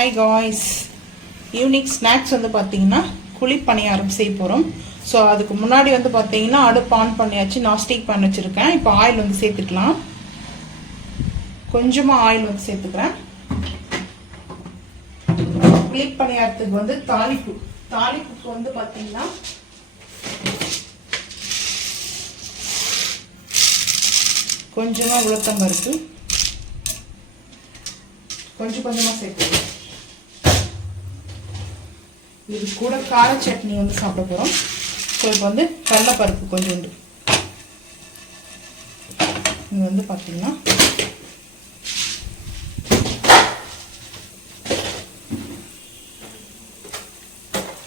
Hi guys, evening snacks வந்து பார்த்தீங்கன்னா குழி பணியாரம் செய்ய போகிறோம். ஸோ அதுக்கு முன்னாடி வந்து பார்த்தீங்கன்னா அடுப்பு ஆன் பண்ணியாச்சு. நான் ஸ்டீக் பண்ணி வச்சுருக்கேன். இப்போ ஆயில் வந்து சேர்த்துக்கலாம். கொஞ்சமாக ஆயில் வந்து சேர்த்துக்கிறேன். குழி பணியாரத்துக்கு வந்து தாளிப்புக்கு வந்து பார்த்தீங்கன்னா கொஞ்சமாக உளுத்தம்பருப்பு கொஞ்சமாக சேர்த்துக்கலாம். இது கூட கார சட்னி வந்து சாப்பிட போகிறோம். ஸோ இப்போ வந்து கடலைப்பருப்பு கொஞ்சோண்டு, இது வந்து பார்த்தீங்கன்னா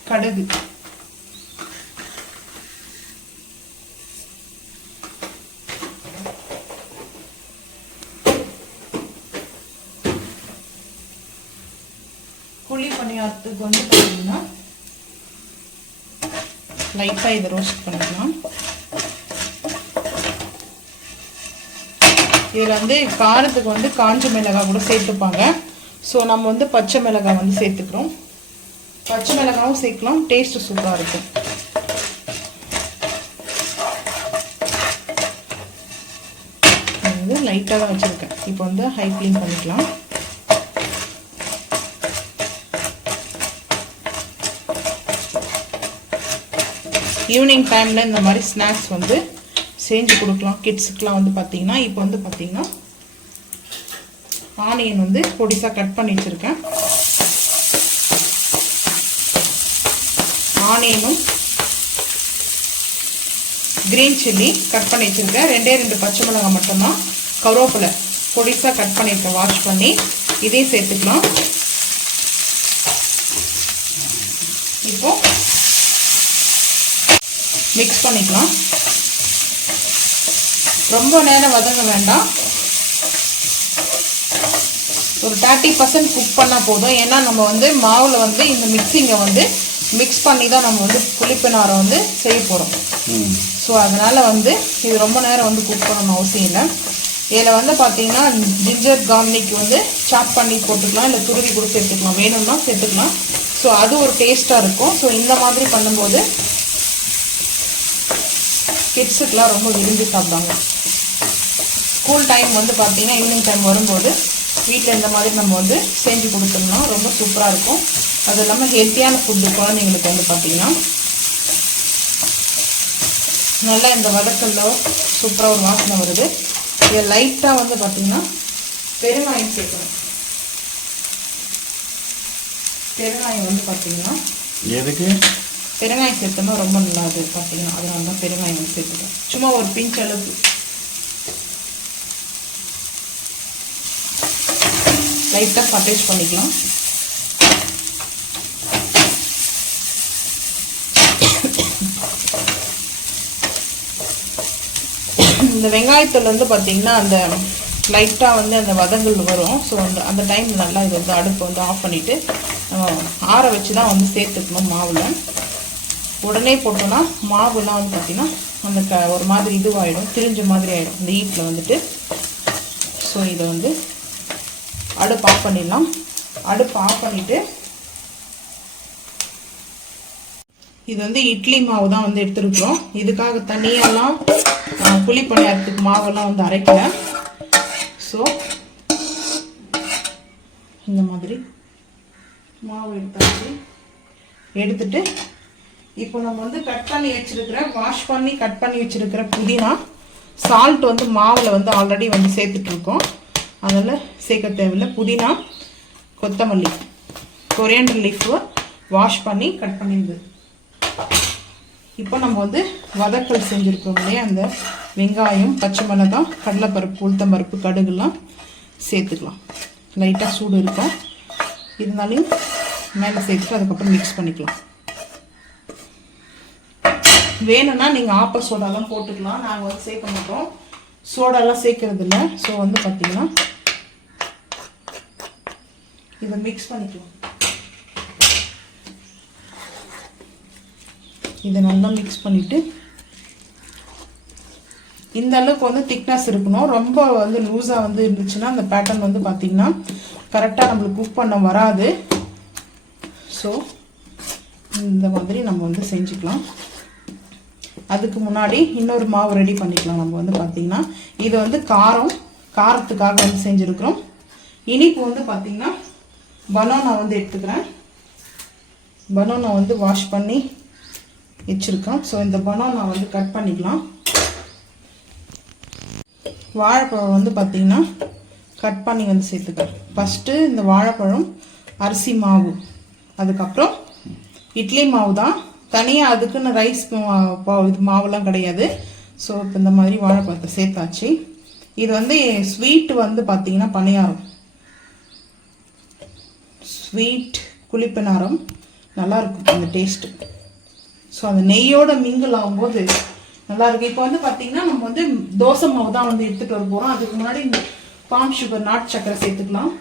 கடுகு, குழி பணியாரத்துக்கு வந்து பார்த்தீங்கன்னா லைட்டாக இதை ரோஸ்ட் பண்ணிக்கலாம். இதில் வந்து காரத்துக்கு வந்து காஞ்ச மிளகாய் கூட சேர்த்துப்பாங்க. ஸோ நம்ம வந்து பச்சை மிளகாய் வந்து சேர்த்துக்கிறோம். பச்சை மிளகாவும் சேர்க்கலாம், டேஸ்ட்டு சூப்பராக இருக்கும். வந்து லைட்டாக தான் வச்சுருக்கேன். இப்போ வந்து ஹை ஃப்ளேம் பண்ணிக்கலாம். ஈவினிங் டைமில் இந்த மாதிரி ஸ்நாக்ஸ் வந்து செஞ்சு கொடுக்கலாம் கிட்ஸுக்கெலாம். வந்து பார்த்தீங்கன்னா இப்போ வந்து பார்த்தீங்கன்னா ஆனியன் வந்து பொடிசாக கட் பண்ணி வச்சுருக்கேன். ஆனியனும் கிரீன் சில்லி கட் பண்ணி வச்சுருக்கேன். 2 பச்சை மிளகாய் மட்டும்தான், கருவேப்பிலை பொடிசாக கட் பண்ணியிருக்கேன், வாஷ் பண்ணி. இதையும் சேர்த்துக்கலாம். இப்போ மிக்ஸ் பண்ணிக்கலாம். ரொம்ப நேரம் வதங்க வேண்டாம், ஒரு 30% குக் பண்ணால் போதும். ஏன்னா நம்ம வந்து மாவில் வந்து இந்த மிக்சிங்கை வந்து மிக்ஸ் பண்ணி தான் நம்ம வந்து புளிப்பினாரம் வந்து செய்ய போகிறோம். ஸோ அதனால் வந்து இது ரொம்ப நேரம் வந்து குக் பண்ணணும் அவசியம் இல்லை. இதில் வந்து பார்த்தீங்கன்னா ஜிஞ்சர் கார்லிக் வந்து சாப் பண்ணி போட்டுக்கலாம், இல்லை துருவி கூட சேர்த்துக்கலாம், வேணும்னா சேர்த்துக்கலாம். ஸோ அது ஒரு டேஸ்ட்டாக இருக்கும். ஸோ இந்த மாதிரி பண்ணும்போது கிட்ஸுக்கெலாம் ரொம்ப விரும்பி சாப்பிடுவாங்க. ஸ்கூல் டைம் வந்து பார்த்தீங்கன்னா ஈவினிங் டைம் வரும்போது வீட்டில் இந்த மாதிரி நம்ம வந்து செஞ்சு கொடுத்தோம்னா ரொம்ப சூப்பராக இருக்கும். அது இல்லாமல் ஹெல்த்தியான ஃபுட்டு குழந்தைங்களுக்கு வந்து பார்த்தீங்கன்னா நல்லா இந்த வதக்கல்ல சூப்பராக ஒரு வாசனை வருது. இதை லைட்டாக வந்து பார்த்தீங்கன்னா பெருங்காயம் சேர்க்கணும். பெருங்காயம் வந்து பார்த்தீங்கன்னா எதுக்கு பெருங்காயம் சேர்த்தோம்னா ரொம்ப நல்லா அது பார்த்தீங்கன்னா, அதனால தான் பெருங்காயம் வந்து சேர்த்துட்டேன். சும்மா ஒரு பிஞ்ச் அளவுக்கு லைட்டாக பட்டேஜ் பண்ணிக்கலாம். இந்த வெங்காயத்தில் வந்து பார்த்தீங்கன்னா அந்த லைட்டாக வந்து அந்த வதங்கள் வரும். ஸோ அந்த டைம் நல்லா இது வந்து அடுப்பு வந்து ஆஃப் பண்ணிவிட்டு ஆற வச்சு தான் வந்து சேர்த்துக்கணும். மாவில் உடனே போட்டோன்னா மாவுலாம் வந்து பார்த்திங்கன்னா அந்த ஒரு மாதிரி இதுவாகிடும், திரிஞ்ச மாதிரி ஆகிடும் இந்த ஹீட்டில் வந்துட்டு. ஸோ இதை வந்து அடுப்பு ஆஃப் பண்ணிடலாம். அடுப்பு ஆஃப் பண்ணிவிட்டு இது வந்து இட்லி மாவு தான் வந்து எடுத்துருக்குறோம். இதுக்காக தனியெல்லாம் புளி பணியாரத்துக்கு மாவெல்லாம் வந்து அரைக்கல. ஸோ இந்த மாதிரி மாவு எடுத்துட்டு இப்போ நம்ம வந்து கட் பண்ணி வச்சிருக்கிற வாஷ் பண்ணி கட் பண்ணி வச்சிருக்கிற புதினா, சால்ட் வந்து மாவில் வந்து ஆல்ரெடி வந்து சேர்த்துட்ருக்கோம், அதனால் சேர்க்க தேவையில்லை. புதினா, கொத்தமல்லி, கொரியாண்டர் லீஃபு வாஷ் பண்ணி கட் பண்ணிடுது. இப்போ நம்ம வந்து வதக்கல் செஞ்சுருக்கோம் இல்லையா, அந்த வெங்காயம், பச்சை மிளகாய், கடலைப்பருப்பு, உளுத்தம்பருப்பு, கடுகுலாம் சேர்த்துக்கலாம். லைட்டாக சூடு இருக்கும், இருந்தாலும் மேலே சேர்த்துட்டு அதுக்கப்புறம் மிக்ஸ் பண்ணிக்கலாம். வேணும்னா நீங்கள் ஆப்ப சோடாலாம் போட்டுக்கலாம். நாங்கள் வந்து சேர்க்க மாட்டோம், சோடாலாம் சேர்க்கறது இல்லை. ஸோ வந்து பார்த்தீங்கன்னா இதை மிக்ஸ் பண்ணிக்கலாம். இதை நல்லா மிக்ஸ் பண்ணிவிட்டு இந்த அளவுக்கு வந்து திக்னஸ் இருக்கணும். ரொம்ப வந்து லூஸாக வந்து இருந்துச்சுன்னா அந்த பேட்டர்ன் வந்து பார்த்தீங்கன்னா கரெக்டாக நம்மளுக்கு குக் பண்ண வராது. ஸோ இந்த மாதிரி நம்ம வந்து செஞ்சுக்கலாம். அதுக்கு முன்னாடி இன்னொரு மாவு ரெடி பண்ணிக்கலாம். நம்ம வந்து பார்த்திங்கன்னா இது வந்து காரத்துக்காக வந்து செஞ்சுருக்கிறோம். இனிப்பு வந்து பார்த்திங்கன்னா பனானா வந்து எடுத்துக்கிறேன். பனானா வந்து வாஷ் பண்ணி வச்சுருக்கோம். ஸோ இந்த பனானா வந்து கட் பண்ணிக்கலாம். வாழைப்பழம் வந்து பார்த்திங்கன்னா கட் பண்ணி வந்து சேர்த்துக்கிறேன். ஃபஸ்ட்டு இந்த வாழைப்பழம், அரிசி மாவு, அதுக்கப்புறம் இட்லி மாவு தான். தனியாக அதுக்குன்னு ரைஸ் இது மாவுலாம் கிடையாது. ஸோ இப்போ இந்த மாதிரி வாழைப்பழத்தை சேர்த்தாச்சு. இது வந்து ஸ்வீட் வந்து பார்த்திங்கன்னா பணியாரம், ஸ்வீட் குழிப்பணியாரம் நல்லாயிருக்கும் அந்த டேஸ்ட்டு. ஸோ அந்த நெய்யோட மிங்கிள் ஆகும்போது நல்லாயிருக்கு. இப்போ வந்து பார்த்திங்கன்னா நம்ம வந்து தோசை மாவு தான் வந்து எடுத்துகிட்டு வர போகிறோம். அதுக்கு முன்னாடி இந்த பாம் சுகர், நாட்டு சக்கரை சேர்த்துக்கலாம்.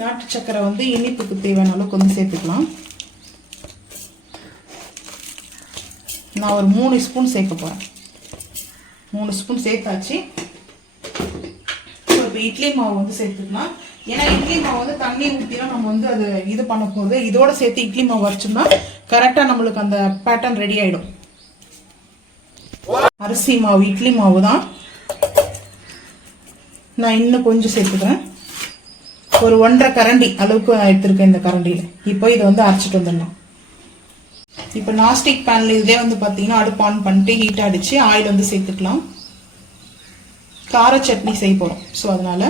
நாட்டு சக்கரை வந்து இனிப்புக்கு தேவையான அளவுக்கு வந்து சேர்த்துக்கலாம். நான் ஒரு 3 ஸ்பூன் சேர்க்க போகிறேன். 3 ஸ்பூன் சேர்த்தாச்சு. இப்போ இட்லி மாவு வந்து சேர்த்துக்கலாம். ஏன்னா இட்லி மாவு வந்து தண்ணி ஊற்றினா நம்ம வந்து அது இது பண்ண போகுது. இதோட சேர்த்து இட்லி மாவு வரைச்சோம்னா கரெக்டாக நம்மளுக்கு அந்த பேட்டர்ன் ரெடி ஆகிடும். அரிசி மாவு, இட்லி மாவு தான். நான் இன்னும் கொஞ்சம் சேர்த்துக்கிறேன். ஒரு 1.5 கரண்டி அளவுக்கு எடுத்துருக்கேன் இந்த கரண்டியில். இப்போ இதை வந்து அரைச்சிட்டு வந்துடலாம். இப்போ நான்ஸ்டிக் பேனில் இதே வந்து பார்த்தீங்கன்னா அடுப்பு ஆன் பண்ணிட்டு ஹீட் அடித்து ஆயில் வந்து சேர்த்துக்கலாம். கார சட்னி செய்ய போகிறோம். ஸோ அதனால்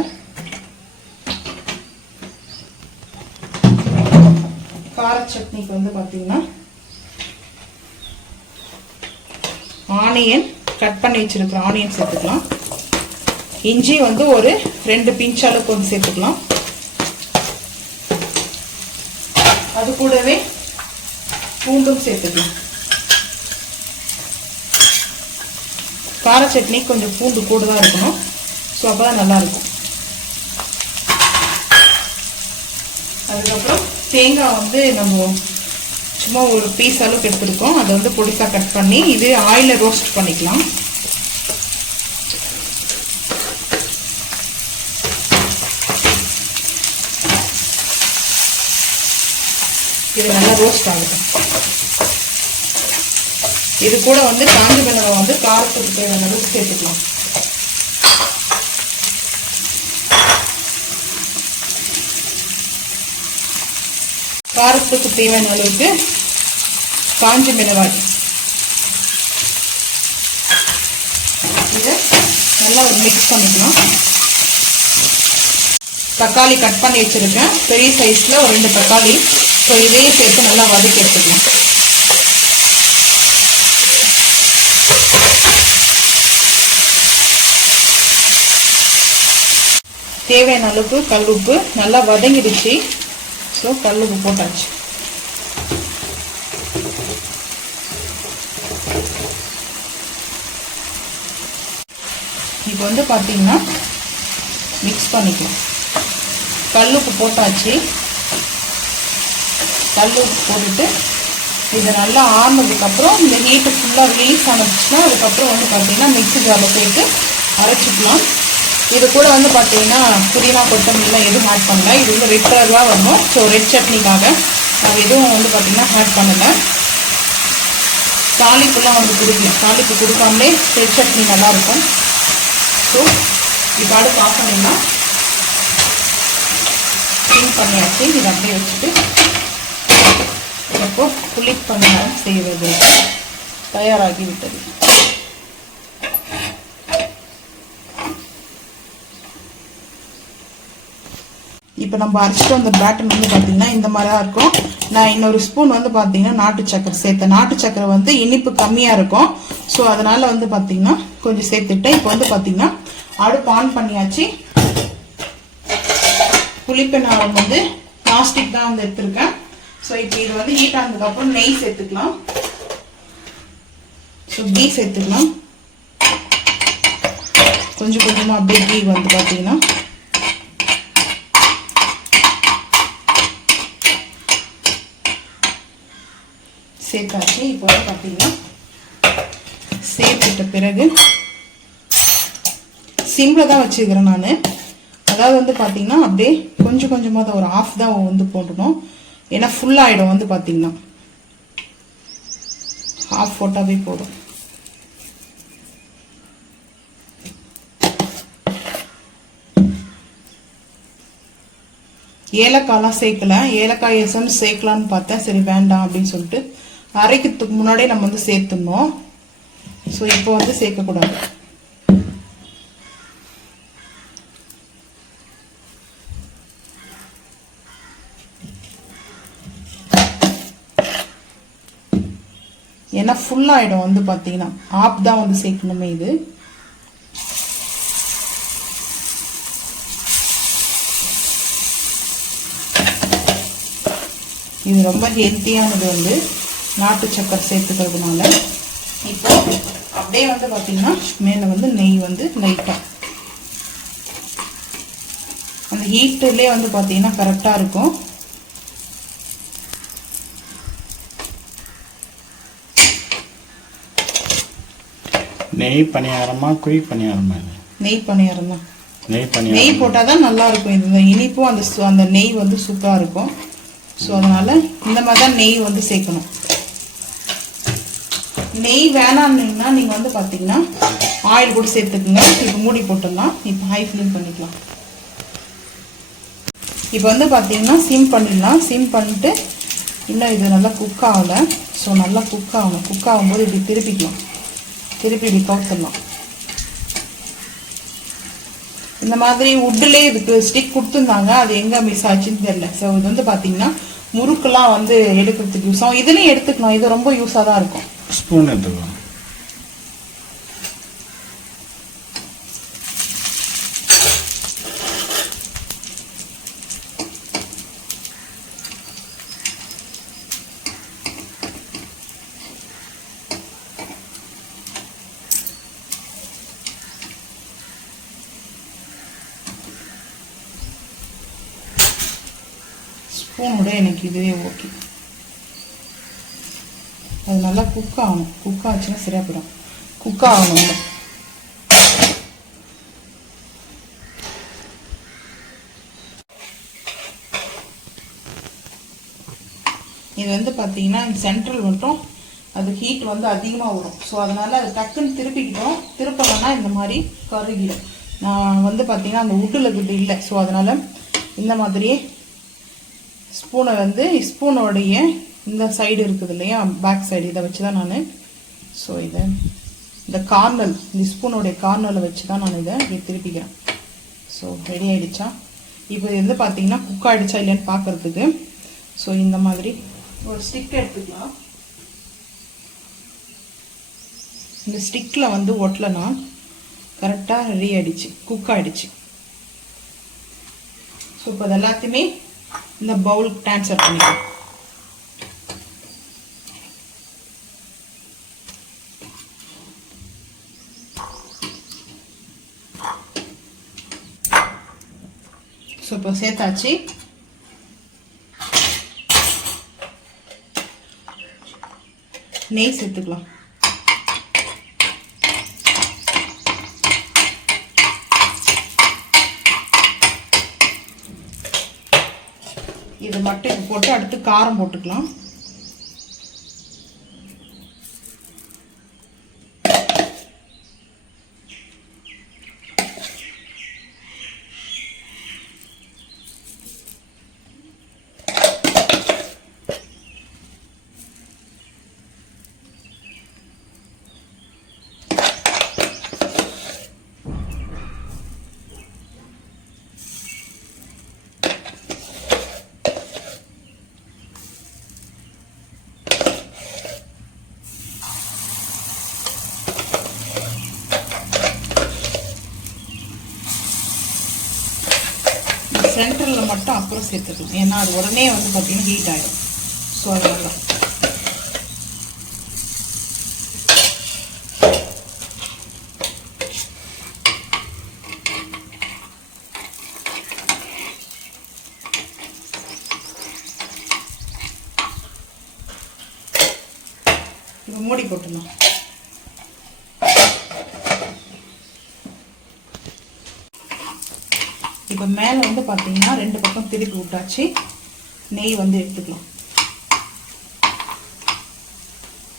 கார சட்னிக்கு வந்து பார்த்தீங்கன்னா ஆனியன் கட் பண்ணி வச்சிருக்கிற ஆனியன் சேர்த்துக்கலாம். இஞ்சி வந்து ஒரு 2 பிஞ்ச் அளவுக்கு வந்து சேர்த்துக்கலாம். அது கூடவே பூண்டும் சேர்த்துக்கலாம். கார சட்னி கொஞ்சம் பூண்டு கூட தான் இருக்கணும். ஸோ அப்போ தான் நல்லாயிருக்கும். அதுக்கப்புறம் தேங்காய் வந்து நம்ம சும்மா ஒரு பீஸ் அளவுக்கு எடுத்துருக்கோம். அதை வந்து பொடிசாக கட் பண்ணி இது ஆயிலில் ரோஸ்ட் பண்ணிக்கலாம். இது நல்லா ரோஸ்ட் ஆகுது. இது கூட வந்து காஞ்ச மிளகாய் வந்து காரத்துக்கு தேவையான அளவுக்கு சேர்த்துக்கலாம். காரத்துக்கு தேவையான அளவுக்கு காஞ்ச மிளகாய் இதை நல்லா ஒரு மிக்ஸ் பண்ணிக்கலாம். தக்காளி கட் பண்ணி வச்சிருக்கேன், பெரிய சைஸில் ஒரு 2 தக்காளி. ஸோ இதையும் சேர்த்து நல்லா வதக்கி எடுத்துக்கலாம். தேவையான அளவுக்கு கல் உப்பு நல்லா வதங்கிடுச்சு. ஸோ கல் உப்பு போட்டாச்சு. இப்போ வந்து பார்த்தீங்கன்னா மிக்ஸ் பண்ணிக்கலாம். கல் உப்பு போட்டாச்சு. கல் உப்பு போட்டுட்டு இது நல்லா ஆறுனதுக்கப்புறம் இந்த ஹீட்டு ஃபுல்லாக ரிலீஸ் ஆனிச்சுன்னா அதுக்கப்புறம் வந்து பார்த்தீங்கன்னா மிக்ஸி ஜாரில் போயிட்டு அரைச்சிக்கலாம். இது கூட வந்து பார்த்தீங்கன்னா புதினா, கொத்தமல்லிலாம் எதுவும் ஆட் பண்ணல. இது வந்து ரெட் கலராக வரணும். ஸோ ரெட் சட்னிக்காக நான் எதுவும் வந்து பார்த்தீங்கன்னா ஆட் பண்ணலை. தாளிப்புலாம் வந்து கொடுக்கல. தாளிப்பு கொடுக்காமலே ரெட் சட்னி நல்லாயிருக்கும். ஸோ இப்போ அடுப்பு ஆஃப் பண்ணிடலாம். கிளீன் பண்ணியாச்சு. இதை அப்படியே வச்சுட்டு இப்போ குழிப்பணியாரம் செய்வது தயாராகிவிட்டது. இப்போ நம்ம அரைச்சிட்டு வந்த பேட்டர் வந்து பார்த்தீங்கன்னா இந்த மாதிரி தான் இருக்கும். நான் இன்னொரு ஸ்பூன் வந்து பார்த்தீங்கன்னா நாட்டு சக்கரை சேர்த்தேன். நாட்டு சக்கரை வந்து இனிப்பு கம்மியாக இருக்கும். ஸோ அதனால் வந்து பார்த்தீங்கன்னா கொஞ்சம் சேர்த்துட்டேன். இப்போ வந்து பார்த்தீங்கன்னா அடுப்பு ஆன் பண்ணியாச்சு. புளிப்பெண்ணாரம் வந்து நான்ஸ்டிக் தான் வந்து எடுத்துருக்கேன். ஸோ இப்போ இது வந்து ஹீட் ஆனதுக்கப்புறம் நெய் சேர்த்துக்கலாம். ஸோ கீ சேர்த்துக்கலாம். கொஞ்சம் கொஞ்சமாக அப்படியே கீ வந்து பார்த்தீங்கன்னா சேர்த்தாச்சு. இப்போ வந்து பார்த்தீங்கன்னா சேர்த்துட்ட பிறகு சிம்மில் தான் வச்சுக்கிறேன் நான். அதாவது வந்து பார்த்தீங்கன்னா அப்படியே கொஞ்சம் கொஞ்சமாக தான், ஒரு ஆஃப் தான் வந்து போடணும். ஏன்னா ஃபுல்லாகிடும் வந்து பார்த்தீங்கன்னா. ஆஃப் போட்டாவே போதும். ஏலக்காய்லாம் சேர்க்கல. ஏலக்காய் எசன்ஸ் சேர்க்கலான்னு பார்த்தேன், சரி வேண்டாம் அப்படின்னு சொல்லிட்டு அரைக்கிறதுக்கு முன்னாடியே நம்ம வந்து சேர்த்துடணும். ஸோ இப்போ வந்து சேர்க்கக்கூடாது. ஏன்னா ஃபுல்லாகிடும் வந்து பார்த்தீங்கன்னா. ஆப் தான் வந்து சேர்க்கணுமே. இது ரொம்ப ஹெல்த்தியானது வந்து நாட்டு சக்கரை சேர்த்துக்கிறதுனால. இப்போ அப்படியே வந்து பார்த்தீங்கன்னா மேலே வந்து நெய் வந்து லைட்டாக அந்த ஹீட்டுலேயே வந்து பார்த்தீங்கன்னா கரெக்டாக இருக்கும். நெய் பணியாரமா குழி பணியாரமா? நெய் பணியாரம் தான். நெய் போட்டால் தான் நல்லா இருக்கும். இது இனிப்பும் அந்த நெய் வந்து சூப்பராக இருக்கும். ஸோ அதனால் இந்த மாதிரி தான் நெய் வந்து சேர்க்கணும். நெய் வேணாம்னீங்கன்னா நீங்கள் வந்து பார்த்தீங்கன்னா ஆயில் கூட சேர்த்துக்குங்க. இப்போ மூடி போட்டுடலாம். இப்போ ஹை ஃப்ளேம் பண்ணிக்கலாம். இப்போ வந்து பார்த்தீங்கன்னா சிம் பண்ணிடலாம். சிம் பண்ணிட்டு இன்னும் இது நல்லா குக் ஆகலை. ஸோ நல்லா குக் ஆகணும். குக் ஆகும்போது இப்படி திருப்பிக்கலாம். திருப்பி இப்படி கவுத்துடலாம். இந்த மாதிரி உட்டிலே இதுக்கு ஸ்டிக் கொடுத்துருந்தாங்க, அது எங்கே மிஸ் ஆச்சுன்னு தெரியல. ஸோ இது வந்து பார்த்தீங்கன்னா முறுக்கெல்லாம் வந்து எடுக்கிறதுக்கு யூஸ் ஆகும். இதுலேயும் எடுத்துக்கலாம். இது ரொம்ப யூஸாக தான் இருக்கும். ஸ்பூன் எடுத்துக்கலாம். ஸ்பூனோட எனக்கு இதுவே ஓகே. அது நல்லா குக் ஆகணும். குக் ஆச்சுன்னா சரியா போயிடும். குக் ஆகணும். இது வந்து பார்த்தீங்கன்னா சென்ட்ரல் மட்டும் அது ஹீட் வந்து அதிகமாக வரும். ஸோ அதனால் அது டக்குன்னு திருப்பிக்கிட்டோம். திருப்பலைன்னா இந்த மாதிரி கருகிடும். நான் வந்து பார்த்தீங்கன்னா அந்த உட்டில் கிட்ட இல்லை. ஸோ அதனால் இந்த மாதிரியே ஸ்பூனை வந்து ஸ்பூனோடைய இந்த சைடு இருக்குது இல்லையா, பேக் சைடு, இதை வச்சு தான் நான் ஸோ இதை இந்த கார்னல், இந்த ஸ்பூனோடைய கார்னலை வச்சு தான் நான் இதை திருப்பிக்கிறேன். ஸோ ரெடி ஆகிடுச்சா? இப்போ இது வந்து பார்த்தீங்கன்னா குக் ஆகிடுச்சா இல்லையான்னு பார்க்குறதுக்கு ஸோ இந்த மாதிரி ஒரு ஸ்டிக் எடுத்துக்கலாம். இந்த ஸ்டிக்கில் வந்து ஒட்டலைன்னா கரெக்டாக ரெடி ஆகிடுச்சு, குக் ஆகிடுச்சு. ஸோ இப்போ அது எல்லாத்தையுமே இந்த பவுல் ட்ரான்ஸ்ஃபர் பண்ணிக்கலாம். ஸோ இப்போ சேர்த்தாச்சு. நெய் சேர்த்துக்கலாம். இது மட்டும் போட்டு அடுத்து காரம் போட்டுக்கலாம். சென்டரில் மட்டும் அப்புறம் சேர்த்துக்கலாம். ஏன்னா அது உடனே வந்து பார்த்தீங்கன்னா ஹீட் ஆகிடும். ஸோ அதனால இப்போ மூடி போட்டுடலாம். இப்போ மேலே வந்து பார்த்தீங்கன்னா 2 பக்கம் திருப்பி விட்டாச்சு. நெய் வந்து எடுத்துக்கலாம்.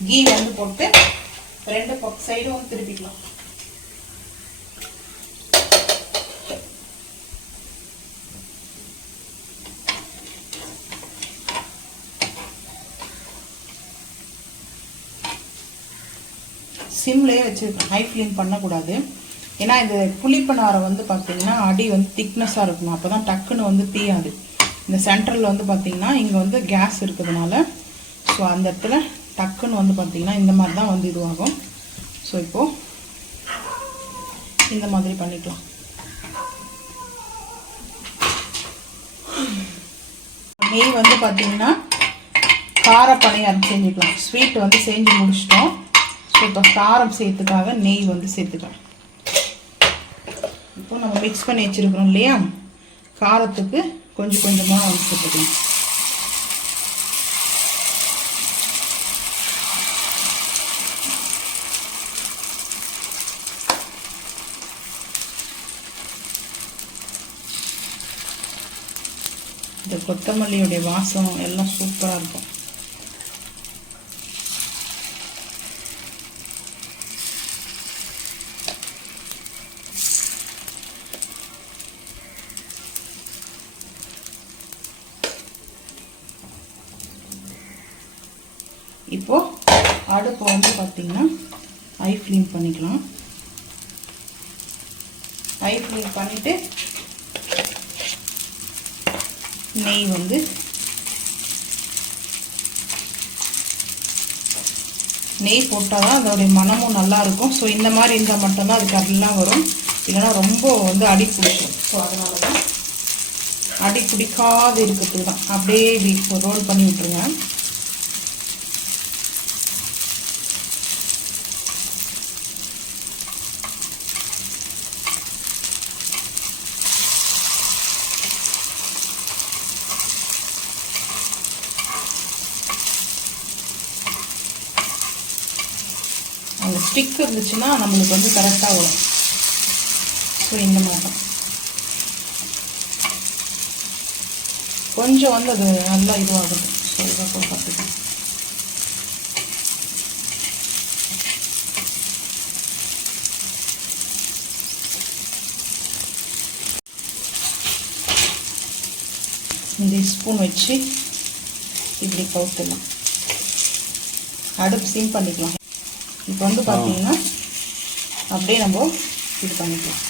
கீ வந்து போட்டு 2 பக்கம் சைடும் வந்து திருப்பிக்கலாம். சிம்லேயே வச்சுருக்கேன், ஹை ஃப்ளேம் பண்ணக்கூடாது. ஏன்னா இந்த புளிப்பனாரை வந்து பார்த்தீங்கன்னா அடி வந்து திக்னஸாக இருக்கணும், அப்போ தான் டக்குன்னு வந்து தீயாது. இந்த சென்டரில் வந்து பார்த்தீங்கன்னா இங்கே வந்து கேஸ் இருக்கிறதுனால ஸோ அந்த இடத்துல டக்குன்னு வந்து பார்த்தீங்கன்னா இந்த மாதிரி தான் வந்து இதுவாகும். ஸோ இப்போது இந்த மாதிரி பண்ணிக்கலாம். நெய் வந்து பார்த்தீங்கன்னா கார பணியாரம் செஞ்சுக்கலாம். ஸ்வீட் வந்து செஞ்சு முடிச்சிட்டோம். ஸோ இப்போ காரம் சேர்த்துக்காக நெய் வந்து சேர்த்துக்கலாம். இப்போ நம்ம மிக்ஸ் பண்ணி வச்சுருக்கிறோம் இல்லையா, காரத்துக்கு கொஞ்சம் கொஞ்சமாக வந்து சேர்த்துக்கலாம். இந்த கொத்தமல்லியோடைய வாசம் எல்லாம் சூப்பராக இருக்கும். இப்போ அடுப்பு வந்து பார்த்தீங்கன்னா ஹை ஃப்ளேம் பண்ணிக்கலாம். ஹை ஃப்ளேம் பண்ணிவிட்டு நெய் வந்து நெய் போட்டால் தான் அதோடைய மனமும் நல்லாயிருக்கும். ஸோ இந்த மாதிரி இருந்தால் மட்டும்தான் அது கரெக்டாக வரும், இல்லைன்னா ரொம்ப வந்து அடி பிடிக்கும். ஸோ அதனால தான் அடி பிடிக்காது இருக்கிறதுக்கு தான் அப்படியே இப்படி ரோல் பண்ணி விட்டுருங்க. அந்த ஸ்டிக் இருந்துச்சுன்னா நம்மளுக்கு வந்து கரெக்டாக வரும். ஸோ இந்த மாதிரி கொஞ்சம் வந்து அது நல்லா இதுவாகுது. ஸோ இதை போய் பார்த்துக்கலாம். இந்த ஸ்பூன் வச்சு இப்படி கவுத்துடலாம். அடுப்பு சிம் பண்ணிக்கலாம். இப்போ வந்து பார்த்தீங்கன்னா அப்படியே நம்ம இது பண்ணிக்கலாம்.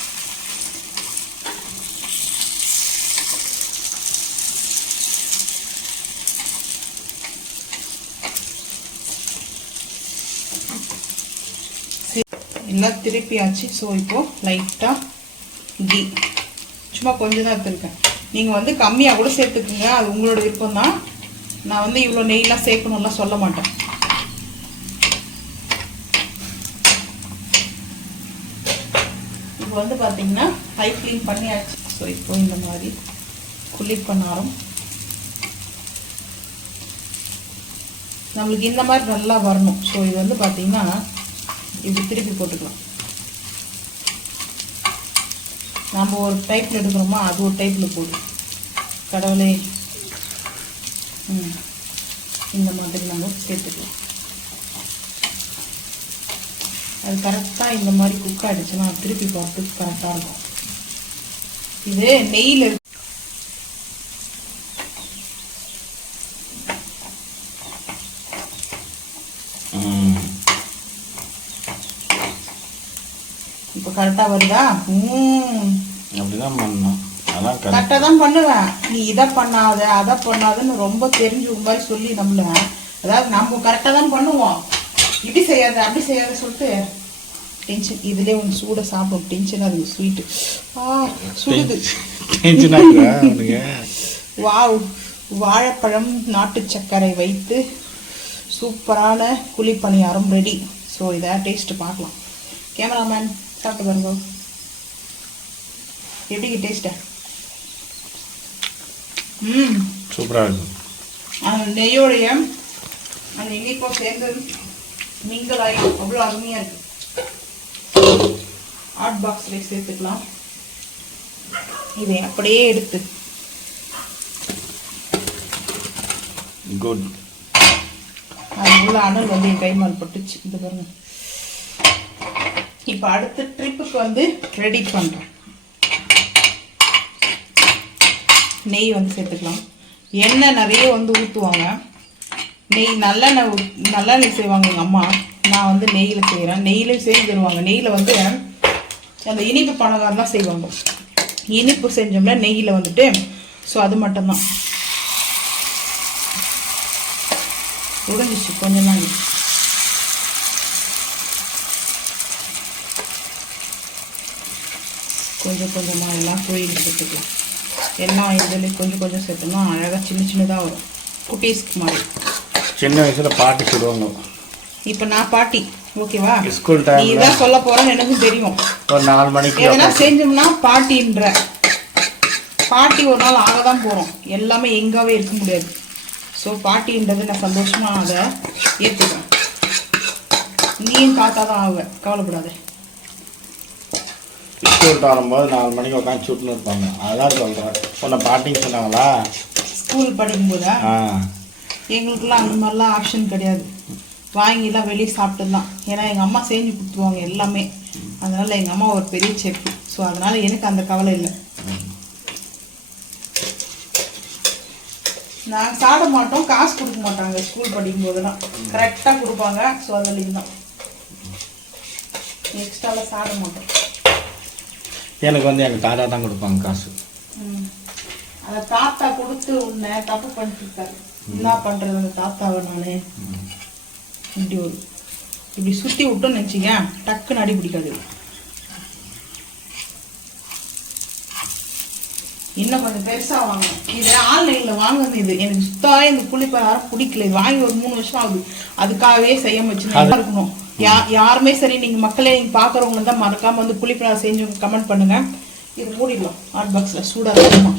எல்லாம் திருப்பியாச்சு. ஸோ இப்போது லைட்டாக கீ சும்மா கொஞ்சம் தான் எடுத்துருக்கேன். நீங்கள் வந்து கம்மியாக கூட சேர்த்துக்குங்க, அது உங்களோட விருப்பம் தான். நான் வந்து இவ்வளோ நெய்லாம் சேர்க்கணும்லாம் சொல்ல மாட்டேன். இப்போ வந்து பார்த்தீங்கன்னா ஹை ஃப்ளேம் பண்ணியாச்சு. ஸோ இப்போ இந்த மாதிரி குளிப்பனாரம் நம்மளுக்கு இந்த மாதிரி நல்லா வரணும். ஸோ இது வந்து பார்த்தீங்கன்னா இப்படி திருப்பி போட்டுக்கலாம். நம்ம ஒரு டைப்பில் எடுக்கிறோமா, அது ஒரு டைப்பில் போடும். கடவுளே, இந்த மாதிரி நம்ம சேர்த்துக்கலாம். அது கரெக்டாக இந்த மாதிரி குக் ஆகிடுச்சுன்னா திருப்பி போகிறதுக்கு கரெக்டாக இருக்கும். இது நெய்யில் இப்போ கரெக்டாக வருதா? அப்படிதான் பண்ணணும். அதான் கரெக்டாக தான் பண்ணுவேன். நீ இதை பண்ணாத அதை பண்ணாதுன்னு ரொம்ப தெரிஞ்சு மாதிரி சொல்லி நம்மள, அதாவது நம்ம கரெக்டாக தான் பண்ணுவோம். இப்படி செய்யாத அப்படி செய்யாத சொல்லிட்டு டென்ஷன். இதுலேயே ஒன்று சூட சாப்பிடும், டென்ஷனாக இருக்குது. ஸ்வீட்டு சுடுது. வாவ், வாழைப்பழம் நாட்டு சர்க்கரை வைத்து சூப்பரான குழிப்பணியாரம் ரெடி. ஸோ இதை டேஸ்ட்டு பார்க்கலாம். கேமராமேன் சாப்பிட்டு பாருங்க, எப்படி டேஸ்ட்டா? சூப்பராக இருக்கும். அந்த நெய்யோடைய அந்த இனிப்பும் சேர்ந்து மிங்கலாகி அவ்வளோ அருமையாக இருக்குது. ஹாட் பாக்ஸில் சேர்த்துக்கலாம். இதை அப்படியே எடுத்து குட். அது உள்ள அனல் வந்து என் கை மேல் பட்டுச்சு. இது பாருங்க. இப்போ அடுத்த ட்ரிப்புக்கு வந்து ரெடி பண்ணுறேன். நெய் வந்து சேர்த்துக்கலாம். எண்ணெய் நிறைய வந்து ஊற்றுவாங்க. நெய் நல்லெண்ணெய் செய்வாங்க எங்கள் அம்மா. நான் வந்து நெய்யில் செய்கிறேன். நெய்யிலையும் செய்து தருவாங்க. நெய்யில் வந்து அந்த இனிப்பு பலகாரம்லாம் செய்வாங்க. இனிப்பு செஞ்சோம்னா நெய்யில் வந்துட்டு ஸோ அது மட்டும்தான். உடஞ்சிச்சு கொஞ்சம் தான். கொஞ்சம் கொஞ்சமாக எல்லாம் கோயில் சேர்த்துக்கலாம். எல்லாம் இதுலேயும் கொஞ்சம் கொஞ்சம் சேர்த்தோம்னா அழகாக சின்னதாக வரும். குட்டீஸ்க்கு மாதிரி. சின்ன வயசில் பாட்டி சொல்லுவாங்க. இப்போ நான் பாட்டி, ஓகேவா? ஸ்கூல் டைம் நீ தான் சொல்ல போகிறேன்னு எனக்கும் தெரியும். ஒரு 4 மணிக்கு எதனா செஞ்சோம்னா பாட்டின்ற பாட்டி ஒரு நாள் ஆக தான் போகிறோம். எல்லாமே எங்காவே இருக்க முடியாது. ஸோ பாட்டின்றது நான் சந்தோஷமாக அதை ஏற்றுக்கிறேன். நீயும் தாத்தா தான் ஆகுவேன், கவலைப்படாத. ஸ்கூல் வரும்போது 4 மணிக்கு உட்காந்து சுட்டுன்னு இருப்பாங்க. அதான் சொல்கிறேன். சொன்ன பாட்டின்னு சொன்னாங்களா ஸ்கூல் படிக்கும்போதா? எங்களுக்குலாம் அந்த மாதிரிலாம் ஆப்ஷன் கிடையாது. வாங்கிலாம் வெளியே சாப்பிட்டுலாம். ஏன்னா எங்கள் அம்மா செஞ்சு கொடுத்துருவாங்க எல்லாமே. அதனால் எங்கள் அம்மா ஒரு பெரிய செஃப். ஸோ அதனால் எனக்கு அந்த கவலை இல்லை. நாங்கள் சாப்பிட மாட்டோம், காசு கொடுக்க மாட்டாங்க. ஸ்கூல் படிக்கும்போதெல்லாம் கரெக்டாக கொடுப்பாங்க. ஸோ அதுலேயும் தான் எக்ஸ்ட்ராலாம் சாப்பிட மாட்டோம். எனக்கு வந்து எங்கள் தாத்தா தான் கொடுப்பாங்க காசு. அந்த தாத்தா கொடுத்து உன்னை தப்பு பண்ணிட்டு இருக்காரு. என்ன பண்ணுறது அந்த தாத்தாவை நான் இப்படி சுற்றி விட்டோன்னு நினச்சிங்க டக்குன்னு அடி பிடிக்காது. இன்னும் கொஞ்சம் பெருசாக வாங்க. இது ஆன்லைனில் வாங்குறது. இது எனக்கு சுத்தாவே இந்த புளிப்பலகாரம் பிடிக்கல. இது வாங்கி ஒரு 3 வருஷம் ஆகுது. அதுக்காகவே செய்ய வச்சு நல்லா இருக்கணும். யாருமே சரி, நீங்கள் மக்களே நீங்கள் பார்க்குறவங்க தான் மறக்காமல் வந்து புளிப்பலகாரம் செஞ்சு கமெண்ட் பண்ணுங்கள். இது மூடிடலாம். ஹாட் பாக்ஸில் சூடாக இருக்குமா.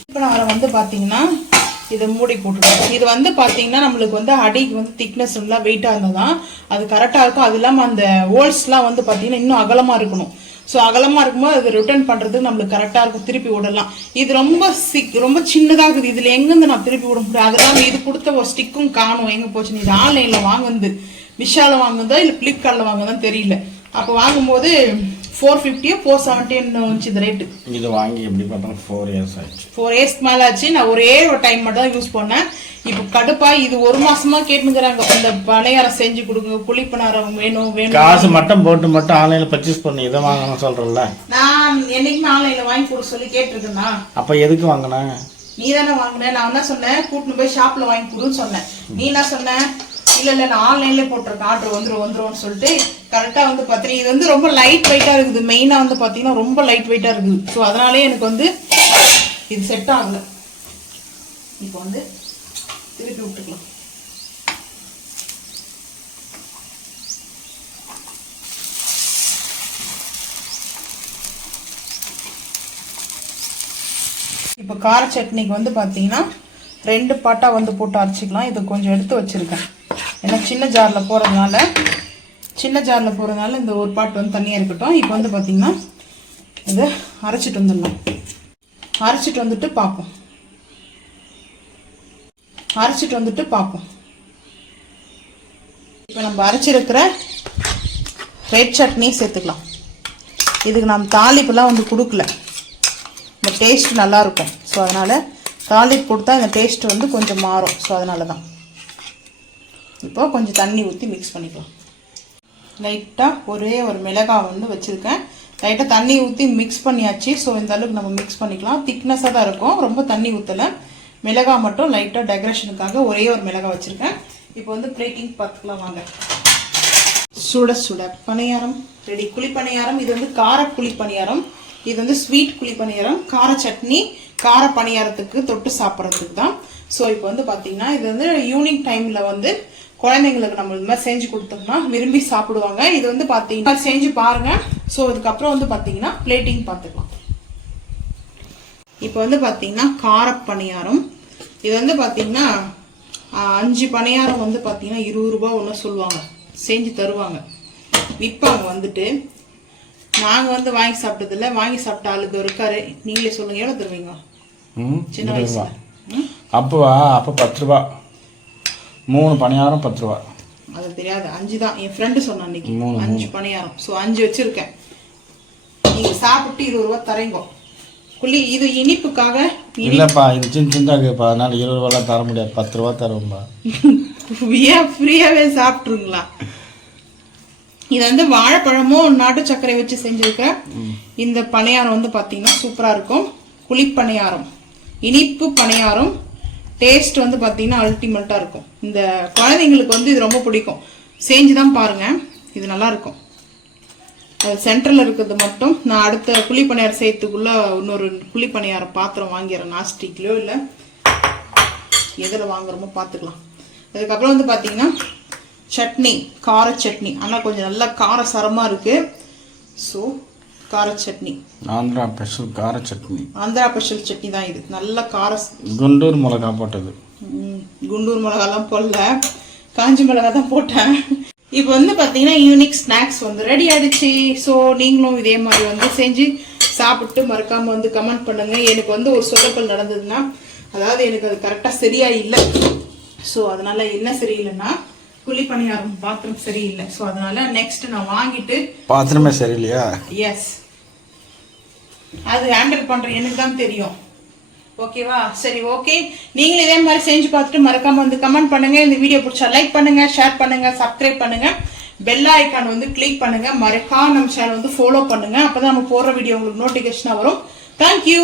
புளிப்பலகாரம் வந்து பார்த்தீங்கன்னா இதை மூடி போட்டுருக்கோம். இது வந்து பார்த்தீங்கன்னா நம்மளுக்கு வந்து அடிக்கு வந்து திக்னஸ் எல்லாம் வெயிட்டாக இருந்தால் தான் அது கரெக்டாக இருக்கும். அது இல்லாமல் அந்த ஹோல்ஸ்லாம் வந்து பார்த்தீங்கன்னா இன்னும் அகலமாக இருக்கணும். ஸோ அகலமாக இருக்கும்போது அது ரிட்டர்ன் பண்ணுறதுக்கு நம்மளுக்கு கரெக்டாக இருக்கும். திருப்பி விடலாம். இது ரொம்ப சின்னதாக இருக்குது. இதில் எங்கேருந்து நான் திருப்பி விட முடியும்? அதெல்லாம் இது கொடுத்த ஒரு ஸ்டிக்கும் காணும். எங்கே போச்சுன்னு. இது ஆன்லைனில் வாங்குது. விஷால வாங்குதா இல்லை ஃப்ளிப்கார்ட்டில் வாங்குதான்னு தெரியல. அப்போ வாங்கும்போது 450 470 வந்துச்சு இந்த ரேட்டு. இது வாங்கி எப்படி பார்த்தோம் 4 இயர்ஸ் ஆச்சு. 4 இயர்ஸ் மேலே ஆச்சு. நான் ஒரே ஒரு டைம் மட்டும் தான் யூஸ் பண்ணேன். இப்போ கடுப்பா இது 1 மாசமா கேட்டுக்கிறாங்க. இந்த பணியாரம் செஞ்சு கொடுங்க, புளிப்பணியாரம் வேணும். காசு மட்டும் போட்டு ஆன்லைன்ல பர்ச்சேஸ் பண்ணி இதை வாங்கணும் சொல்றல. நான் என்னைக்குமே ஆன்லைன்ல வாங்கி கொடு சொல்லி கேட்டிருக்கேன்னா. அப்ப எதுக்கு வாங்கின? நீ தானே வாங்கின. நான் என்ன சொன்னேன், கூட்டின்னு போய் ஷாப்ல வாங்கி கொடுன்னு சொன்னேன். நீ என்ன சொன்ன, இல்ல நான் ஆன்லைன்ல போட்டிருக்கேன், ஆர்டர் வந்துரும்னு சொல்லிட்டு கரெக்டா வந்து பாத்தீங்கன்னா இது வந்து ரொம்ப லைட் வெயிட்டா இருக்குது. மெயினா வந்து பாத்தீங்கன்னா ரொம்ப லைட் வெயிட்டா இருக்குது. ஸோ அதனாலே எனக்கு வந்து இது செட் ஆகல. இப்போ வந்து திருப்பி விட்டுக்கலாம். இப்போ கார சட்னிக்கு வந்து பார்த்தீங்கன்னா 2 பாட்டாக வந்து போட்டு அரைச்சிக்கலாம். இது கொஞ்சம் எடுத்து வச்சுருக்கேன். ஏன்னா சின்ன ஜாரில் போகிறதுனால இந்த ஒரு பாட்டு வந்து தண்ணியாக இருக்கட்டும். இப்போ வந்து பார்த்தீங்கன்னா இதை அரைச்சிட்டு வந்துடலாம். அரைச்சிட்டு வந்துட்டு பார்ப்போம். இப்போ நம்ம அரைச்சிருக்கிற ரெட் சட்னி சேர்த்துக்கலாம். இதுக்கு நம்ம தாளிப்புலாம் வந்து கொடுக்கல. இந்த டேஸ்ட் நல்லாயிருக்கும். ஸோ அதனால் தாளிப்பு கொடுத்தா இந்த டேஸ்ட் வந்து கொஞ்சம் மாறும். ஸோ அதனால தான் இப்போ கொஞ்சம் தண்ணி ஊற்றி மிக்ஸ் பண்ணிக்கலாம். லைட்டாக ஒரே ஒரு மிளகாய் வந்து வச்சுருக்கேன். லைட்டாக தண்ணி ஊற்றி மிக்ஸ் பண்ணியாச்சு. ஸோ இந்த அளவுக்கு நம்ம மிக்ஸ் பண்ணிக்கலாம். திக்னஸாக தான் இருக்கும். ரொம்ப தண்ணி ஊற்றலை. மிளகாய் மட்டும் லைட்டாக டெக்கரேஷனுக்காக ஒரே ஒரு மிளகாய் வச்சுருக்கேன். இப்போ வந்து பிளேட்டிங் பார்த்துக்கலாம் வாங்க. சுட பணியாரம் ரெடி. குழிப்பணியாரம். இது வந்து கார குழிப்பணியாரம். இது வந்து ஸ்வீட் குழிப்பணியாரம். கார சட்னி கார பணியாரத்துக்கு தொட்டு சாப்பிட்றதுக்கு தான். ஸோ இப்போ வந்து பார்த்தீங்கன்னா இது வந்து ஈவினிங் டைமில் வந்து குழந்தைங்களுக்கு நம்ம இது மாதிரி செஞ்சு கொடுத்தோம்னா விரும்பி சாப்பிடுவாங்க. இது வந்து பார்த்தீங்கன்னா செஞ்சு பாருங்க. ஸோ இதுக்கப்புறம் வந்து பார்த்தீங்கன்னா பிளேட்டிங் பார்த்துக்கலாம். இப்போ வந்து பார்த்தீங்கன்னா கார பணியாரம். இது வந்து பார்த்தீங்கன்னா 5 பணியாரம் வந்து பார்த்தீங்கன்னா 20 ரூபா ஒன்று சொல்லுவாங்க. செஞ்சு தருவாங்க, விற்பாங்க. வந்துட்டு நாங்கள் வந்து வாங்கி சாப்பிட்டதில்ல, வாங்கி சாப்பிட்ட ஆளுக்கு இருக்காரு. நீங்களே சொல்லுங்க, எவ்வளோ தருவீங்க சின்ன வயசுல? அப்போவா? அப்போ 10 ரூபா, 3 பணியாரம் 10 ரூபா. அது தெரியாது, 5 தான். என் ஃப்ரெண்டு சொன்னான் அன்னைக்கு 5 பணியாரம். ஸோ 5 வச்சிருக்கேன். நீங்கள் சாப்பிட்டு 20 ரூபா தரீங்க. குள்ளி இது இனிப்புக்காக. இல்லைப்பா, இது சின்ன சின்னதாக இருக்குப்பா, அதனால 20 ரூபாலாம் தர முடியாது, 10 ரூபா தருவோம்பா. ஏன் ஃப்ரீயாகவே சாப்பிட்ருங்களா? இது வந்து வாழைப்பழமும் நாட்டு சர்க்கரை வச்சு செஞ்சுருக்கேன். இந்த பணியாரம் வந்து பார்த்தீங்கன்னா சூப்பராக இருக்கும். குழிப்பணியாரம், இனிப்பு பணியாரம். டேஸ்ட் வந்து பார்த்தீங்கன்னா அல்டிமேட்டாக இருக்கும். இந்த குழந்தைங்களுக்கு வந்து இது ரொம்ப பிடிக்கும். செஞ்சு தான் பாருங்கள், இது நல்லாயிருக்கும். அது சென்டரில் இருக்கிறது மட்டும் நான் அடுத்த குழிப்பணியாரம் செய்யறதுக்குள்ளே இன்னொரு குழிப்பணியாரம் பாத்திரம் வாங்கிடுறேன். நாஸ்டிக்லையோ இல்லை எதில் வாங்குறோமோ பார்த்துக்கலாம். அதுக்கப்புறம் வந்து பார்த்தீங்கன்னா சட்னி, கார சட்னி. ஆனால் கொஞ்சம் நல்லா காரசாரமாக இருக்குது. ஸோ கார சட்னி, ஆந்திரா ஸ்பெஷல் கார சட்னி. ஆந்திரா ஸ்பெஷல் சட்னி தான் இது. நல்ல கார, குண்டூர் மிளகா போட்டது. குண்டூர் மிளகாலாம் போடல, காஞ்சி மிளகா தான் போட்டேன். இப்போ வந்து பார்த்தீங்கன்னா ஈவினிங் ஸ்நாக்ஸ் வந்து ரெடி ஆகிடுச்சு. ஸோ நீங்களும் இதே மாதிரி வந்து செஞ்சு சாப்பிட்டு மறக்காமல் வந்து கமெண்ட் பண்ணுங்கள். எனக்கு வந்து ஒரு சொதப்பல் நடந்ததுன்னா, அதாவது எனக்கு அது கரெக்டாக சரியாக இல்லை. ஸோ அதனால் என்ன சரியில்லைன்னா, குழிப்பணியாரம் பாத்திரம் சரியில்லை. ஸோ அதனால் நெக்ஸ்ட் நான் வாங்கிட்டு. பாத்திரமே சரியில்லையா? எஸ், அது ஹேண்டில் பண்ணுறேன், எனக்கு தான் தெரியும். ஓகேவா? சரி, ஓகே. நீங்களும் இதே மாதிரி செஞ்சு பார்த்துட்டு மறக்காம வந்து கமெண்ட் பண்ணுங்க. இந்த வீடியோ பிடிச்சா லைக் பண்ணுங்க, ஷேர் பண்ணுங்க, சப்ஸ்கிரைப் பண்ணுங்க, பெல் ஐக்கான் வந்து கிளிக் பண்ணுங்க. மறக்காம நம்ம சேனல் வந்து ஃபாலோ பண்ணுங்க. அப்பதான் நம்ம போடுற வீடியோ உங்களுக்கு நோட்டிபிகேஷனா வரும். தேங்க்யூ.